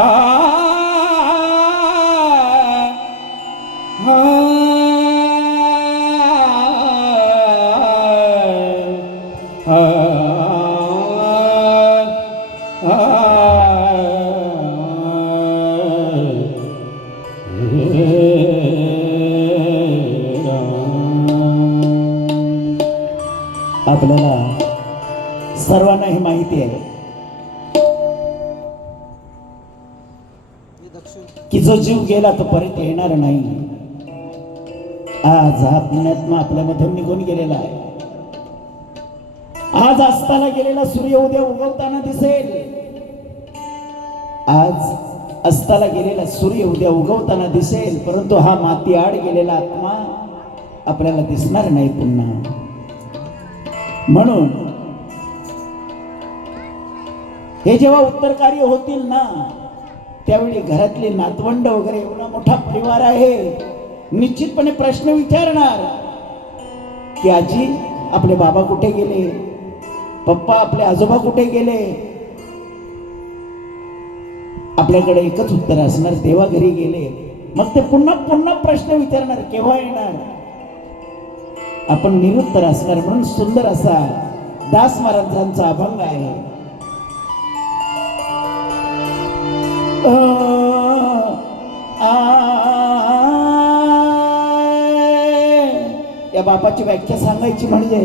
Ah. गेला तर परत येणार नाही. आज हा पुण्यात आपल्या मधून निघून गेलेला आहे. आज असताना गेलेला सूर्य उद्या उगवताना दिसेल. आज अस्ताला गेलेला सूर्य उद्या उगवताना दिसेल परंतु हा माती आड गेलेला आत्मा आपल्याला दिसणार नाही पुन्हा. म्हणून हे जेव्हा उत्तरकार्य होतील ना त्यावेळी घरातले नातवंड वगैरे एवढा मोठा परिवार आहे. निश्चितपणे प्रश्न विचारणार की आजी आपले बाबा कुठे गेले? पप्पा आपले आजोबा कुठे गेले? आपल्याकडे एकच उत्तर असणार तेव्हा घरी गेले. मग ते पुन्हा पुन्हा प्रश्न विचारणार केव्हा येणार? आपण निरुत्तर असणार म्हणून सुंदर असा दास महाराजांचा अभंग आहे. या बापाची व्याख्या सांगायची म्हणजे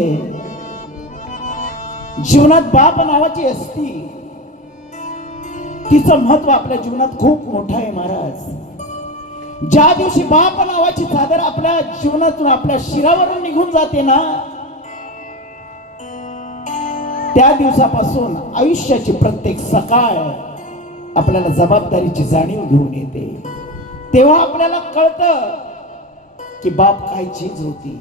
जीवनात बाप नावाची असती तिचं महत्त्व आपल्या जीवनात खूप मोठं आहे महाराज ज्या दिवशी बाप नावाची चादर आपल्या जीवनातून आपल्या शिरावरून निघून जाते ना त्या दिवसापासून आयुष्याची प्रत्येक सकाळ आपल्याला जबाबदारीची जाणीव घेऊन येते. तेव्हा आपल्याला कळतं की बाप काय चीज होती.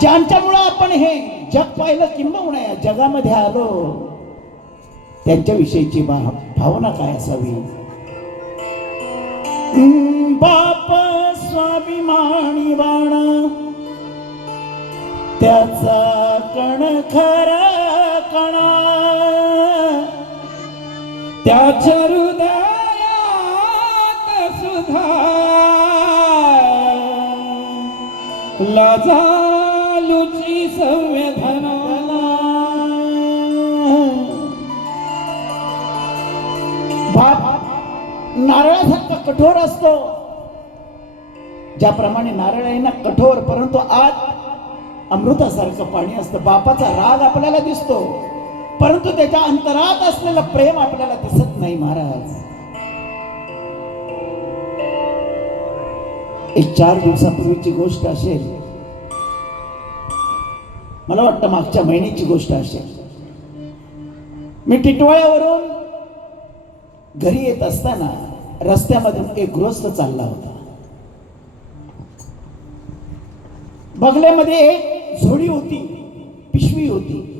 ज्यांच्यामुळं आपण हे जग पाहिलं किंबहुना या जगामध्ये आलो त्यांच्याविषयीची भावना काय असावी? बाप स्वाभिमानी बाणा त्याचा कण खरा त्याच्या हृदयात सुधा लाजालुची संवेदना. बाप नारळासारखा कठोर असतो. ज्याप्रमाणे नारळ आहे ना कठोर परंतु आत अमृतासारखं पाणी असतं. बापाचा राग आपल्याला दिसतो. परंतु त्याच्या अंतरात असलेलं प्रेम आपल्याला दिसत नाही महाराज. एक चार दिवसापूर्वीची गोष्ट असेल. मला वाटतं मागच्या महिन्याची गोष्ट असेल. मी टिटवाळ्यावरून घरी येत असताना रस्त्यामधून एक गृहस्थ चालला होता. बगल्यामध्ये एक झोडी होती पिशवी होती.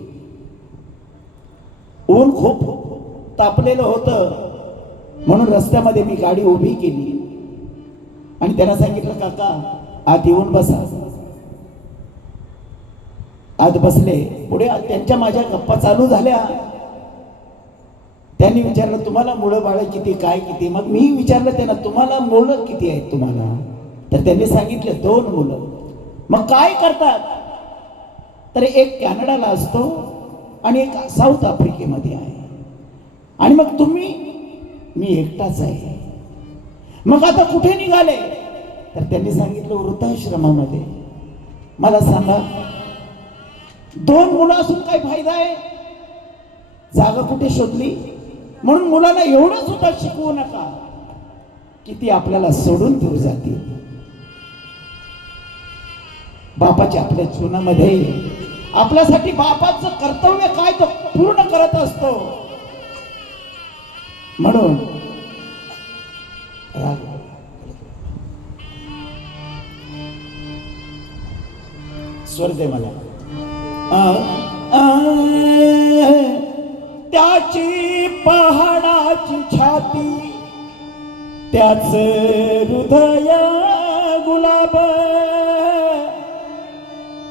ऊन खूप तापलेलं होतं. म्हणून रस्त्यामध्ये मी गाडी उभी केली. आणि त्यांना सांगितलं काका आत येऊन बसा. आत बसले. पुढे त्यांच्या माझ्या गप्पा चालू झाल्या. त्यांनी विचारलं तुम्हाला मुलं बाळ किती काय किती? मग मी विचारलं त्यांना तुम्हाला मुलं किती आहेत तुम्हाला? तर त्यांनी सांगितलं दोन मुलं. मग काय करतात? तर एक कॅनडाला असतो. आणि एक साऊथ आफ्रिकेमध्ये आहे. आणि मग तुम्ही मी एकटाच आहे. मग आता कुठे निघाले? तर त्यांनी सांगितलं वृद्धाश्रमामध्ये. मला सांगा दोन मुलं असून काय फायदा आहे? जागा कुठे शोधली? म्हणून मुलाला एवढं सुद्धा शिकवू नका की ती आपल्याला सोडून देऊ जातील. बापाच्या आपल्या जीवनामध्ये आपल्यासाठी बापाचं कर्तव्य काय तो पूर्ण करत असतो. म्हणून स्वर दे मला. त्याची पहाडाची छाती त्याच हृदय गुलाब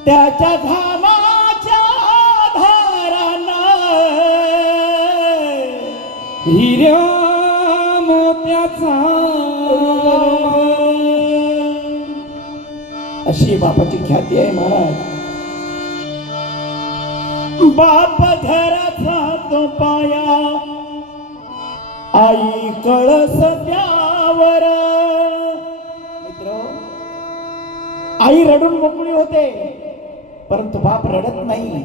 त्याच्या घामाच्या अशी बापाची ख्याती आहे महाराज. बाप घराचा तो पाया. आई कळस त्यावर. मित्र आई रडून मोकळी होते परंतु बाप रडत नाही.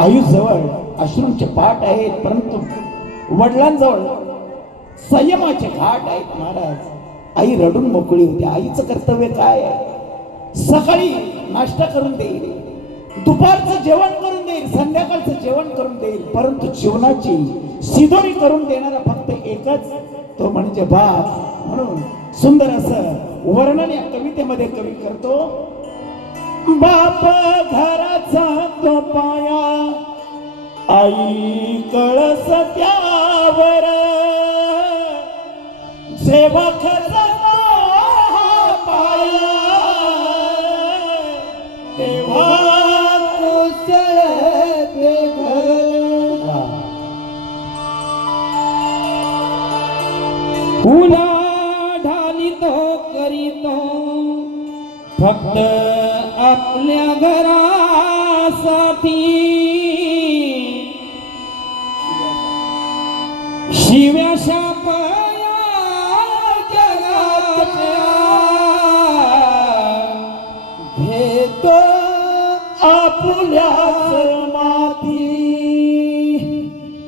आयुजवळ अश्रूंचे पाठ आहेत परंतु वडिलांजवळ संयमाचे घाट आहेत महाराज. आई रडून मोकळी होती. आईचं कर्तव्य काय आहे? सकाळी नाश्ता करून देईल. दुपारचं जेवण करून देईल. संध्याकाळचं जेवण करून देईल. परंतु जीवनाची सिदोरी करून देणारा फक्त एकच तो म्हणजे बाप. म्हणून सुंदर असं वर्णन या कवितेमध्ये कवी करतो. बाप घराचा तो पाया आई कळस त्यावर सेवा खरला पाया तेव्हा करीतो फक्त आपल्या घरासाठी घेतो आपुल्या माती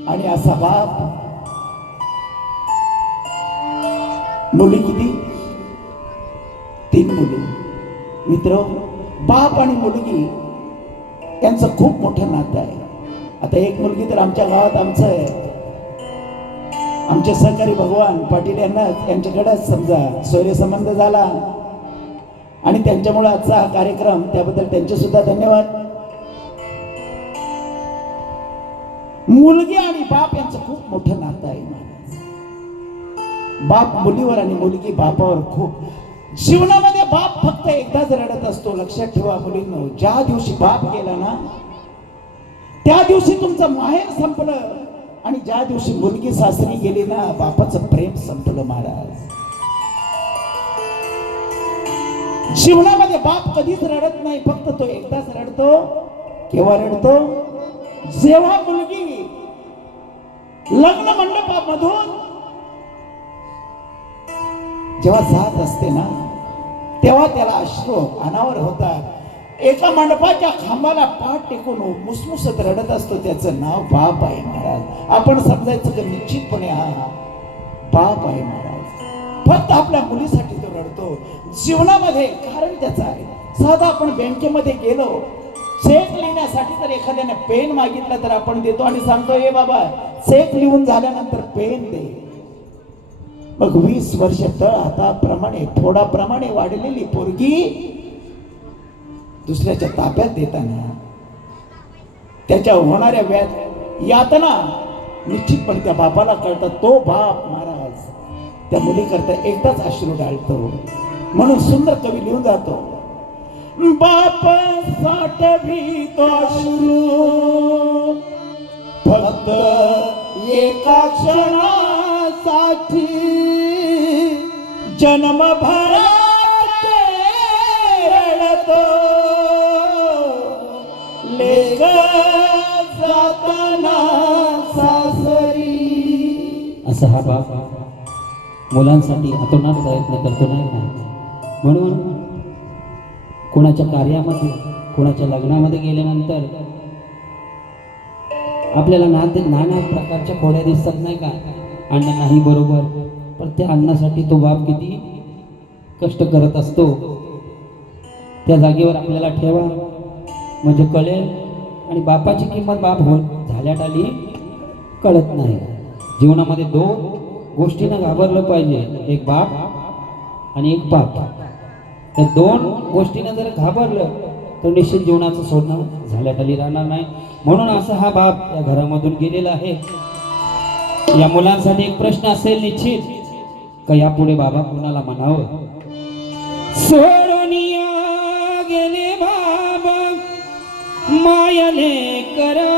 आणि असा बाप. मुली किती? तीन मुली. मित्र बाप आणि मुलगी यांचं खूप मोठं नातं आहे. आता एक मुलगी तर आमच्या गावात आमचं आहे. आमचे सहकारी भगवान पाटील यांना यांच्याकडेच समजा सोयरे संबंध झाला आणि त्यांच्यामुळे आजचा हा कार्यक्रम त्याबद्दल त्यांचे सुद्धा धन्यवाद. मुलगी आणि बाप यांचं खूप मोठं नातं आहे बाप मुलीवर आणि मुलगी बापावर खूप. जीवनामध्ये बाप फक्त एकदाच रडत असतो लक्षात ठेवा मुलींनो. ज्या दिवशी बाप गेला ना त्या दिवशी तुमचं माहेर संपलं. आणि ज्या दिवशी मुलगी सासरी गेली ना बापाचं प्रेम संपलं महाराज. जीवनामध्ये बाप कधीच रडत नाही फक्त तो एकदाच रडतो. केव्हा रडतो? जेव्हा मुलगी लग्न मंडपामधून जेव्हा जात असते ना तेव्हा त्याला अश्रू अनावर होतात. एका मंडपाच्या खांबाला पाठ टेकून मुसमुसत रडत असतो. त्याचं नाव बाप आहे महाराज. आपण समजायचं तर निश्चितपणे हा बाप आहे महाराज. फक्त आपल्या मुलीसाठी तो रडतो. जीवनामध्ये कारण त्याचं आहे. साधा आपण बँकेमध्ये गेलो. चेक लिहिण्यासाठी तर एखाद्याने पेन मागितला तर आपण देतो आणि सांगतो हे बाबा चेक लिहून झाल्यानंतर पेन दे. मग वीस वर्ष तळ हाताप्रमाणे थोडाप्रमाणे वाढलेली पोरगी दुसऱ्याच्या ताब्यात देताना त्याच्या होणाऱ्या व्याज यातना निश्चितपणे त्या बापाला कळतात तो बाप महाराज त्या मुलीकरता एकदाच अश्रू डाळतो म्हणून सुंदर कवी लिहून जातो बाप साठवी तो अश्रू फक्त एका क्षणासाठी जन्मभरा सहा हा बाप मुलांसाठी अतोनात प्रयत्न करतो नाही ना म्हणून कोणाच्या कार्यामध्ये कोणाच्या लग्नामध्ये गेल्यानंतर आपल्याला नाते नाना प्रकारच्या खोड्या दिसतात नाही का? अन्न नाही बरोबर. पण त्या अन्नासाठी तो बाप किती कष्ट करत असतो. त्या जागेवर आपल्याला ठेवा. म्हणजे कळेल. आणि बापाची किंमत बाप हो झाल्यात आली कळत नाही. जीवनामध्ये दोन गोष्टीनं घाबरलं पाहिजे. एक बाप आणि एक बाप. त्या दोन गोष्टींना जर घाबरलं तर निश्चित जीवनाचं सोडणं झाल्याखाली राहणार नाही. म्हणून असा हा बाप या घरामधून गेलेला आहे. या मुलांसाठी एक प्रश्न असेल निश्चित का यापुढे बाबा कुणाला म्हणावं? सोडूनिया गेले बाबा मायले करा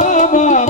বাবা।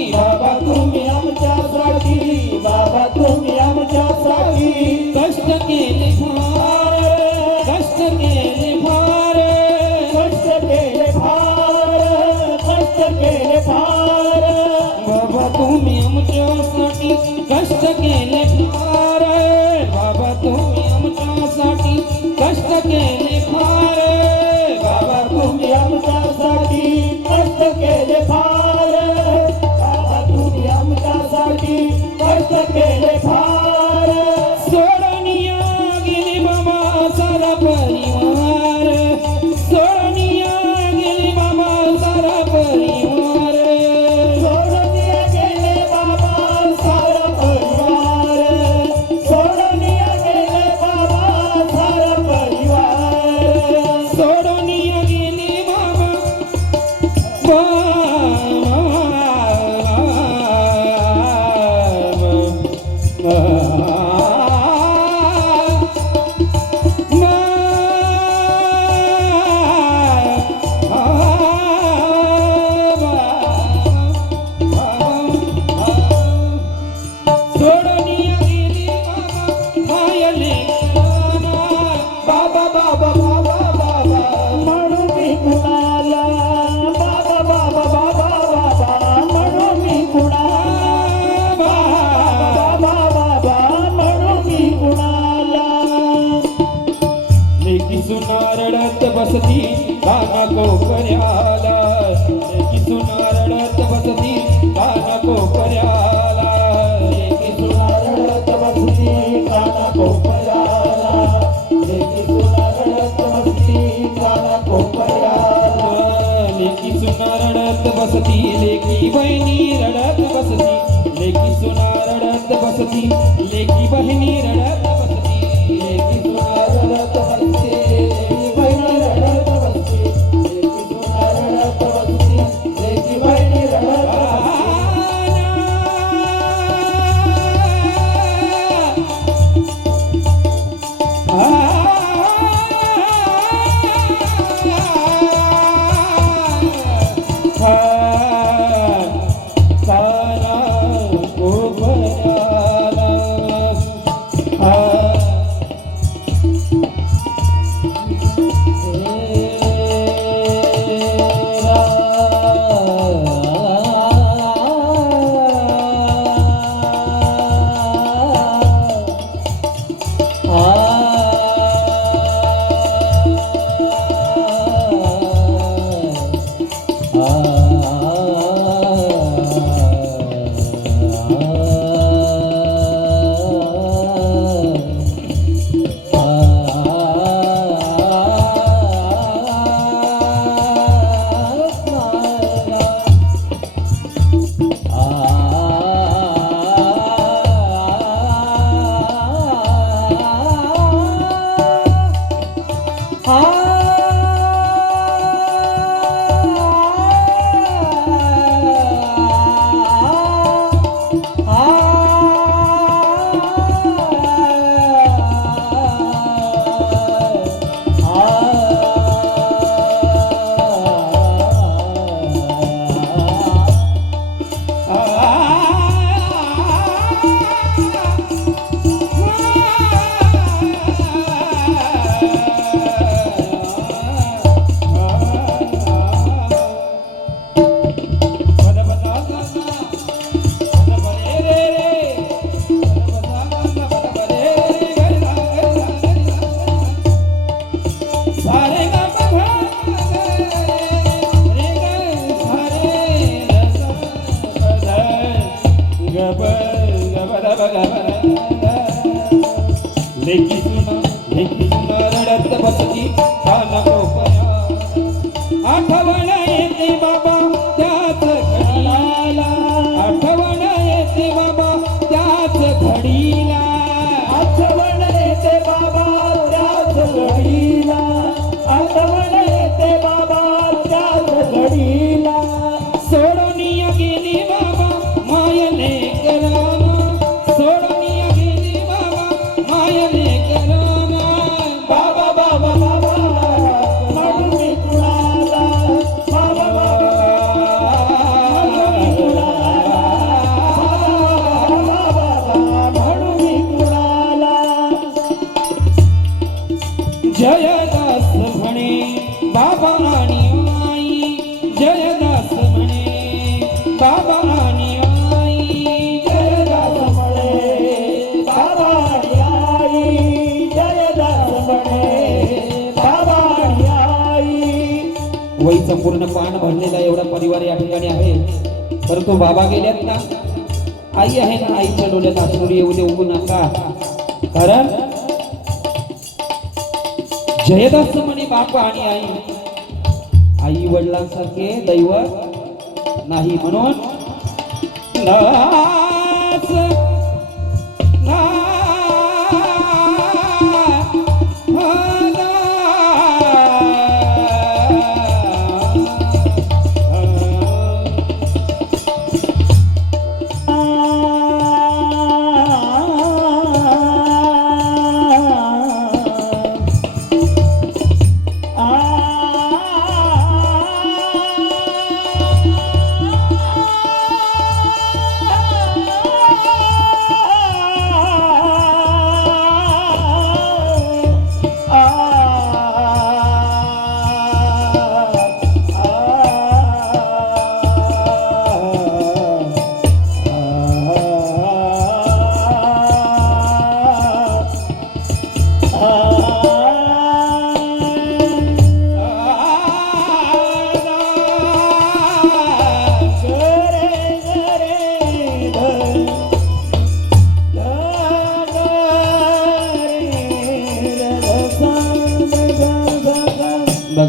Mira, बसती काना कोपऱ्याला. किसून रडत बसती काना कोपऱ्याला. बसती बसती लेकी सुना बसती लेकी बहिणी रडत बसती. लेकी सुना रडत बसती लेकी बहिणी रडत संपूर्ण पान भरलेला एवढा परिवार या ठिकाणी आहे. परंतु बाबा गेल्यात ना? आई आहे ना आईच्या डोळ्यात आसुरी येऊ दे उगू नका कारण जयदास म्हणे बापा आणि आई आई वडिलांसारखे दैवत नाही म्हणून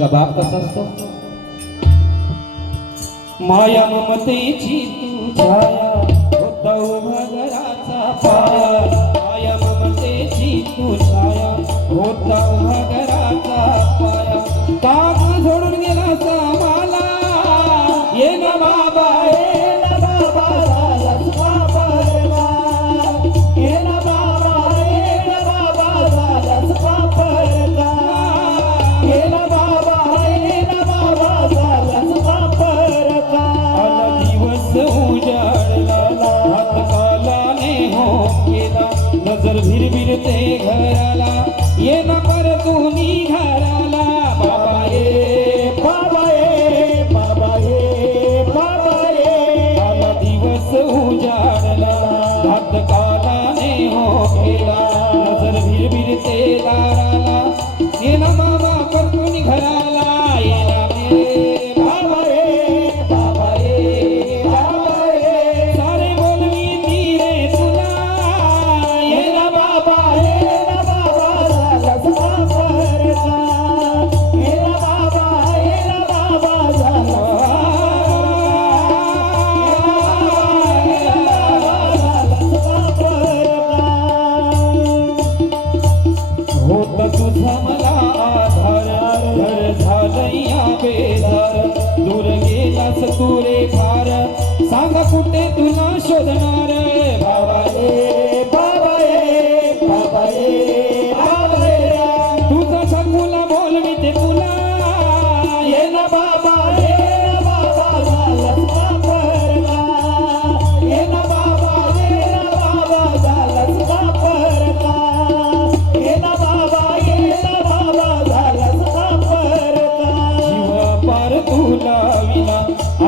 बघा बाप कसा असतो? माया ममतेची तू छाया ना परतूनी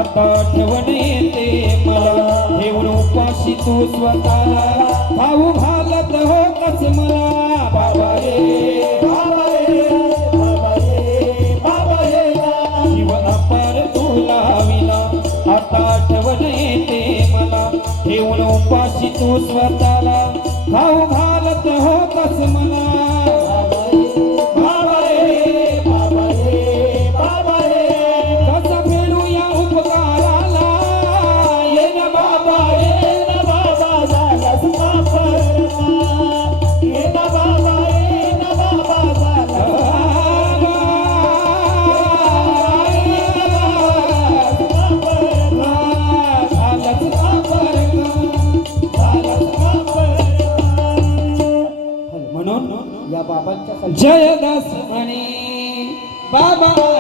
आता आठवण येते मला. ठेवून उपाशी तू स्वतःला भाऊ घालत हो कस मला. बाबा रे जीव अपार तुला विना आता येते मला. ठेवून उपाशी तू स्वतःला भाऊ घाल होतच मला. म्हणून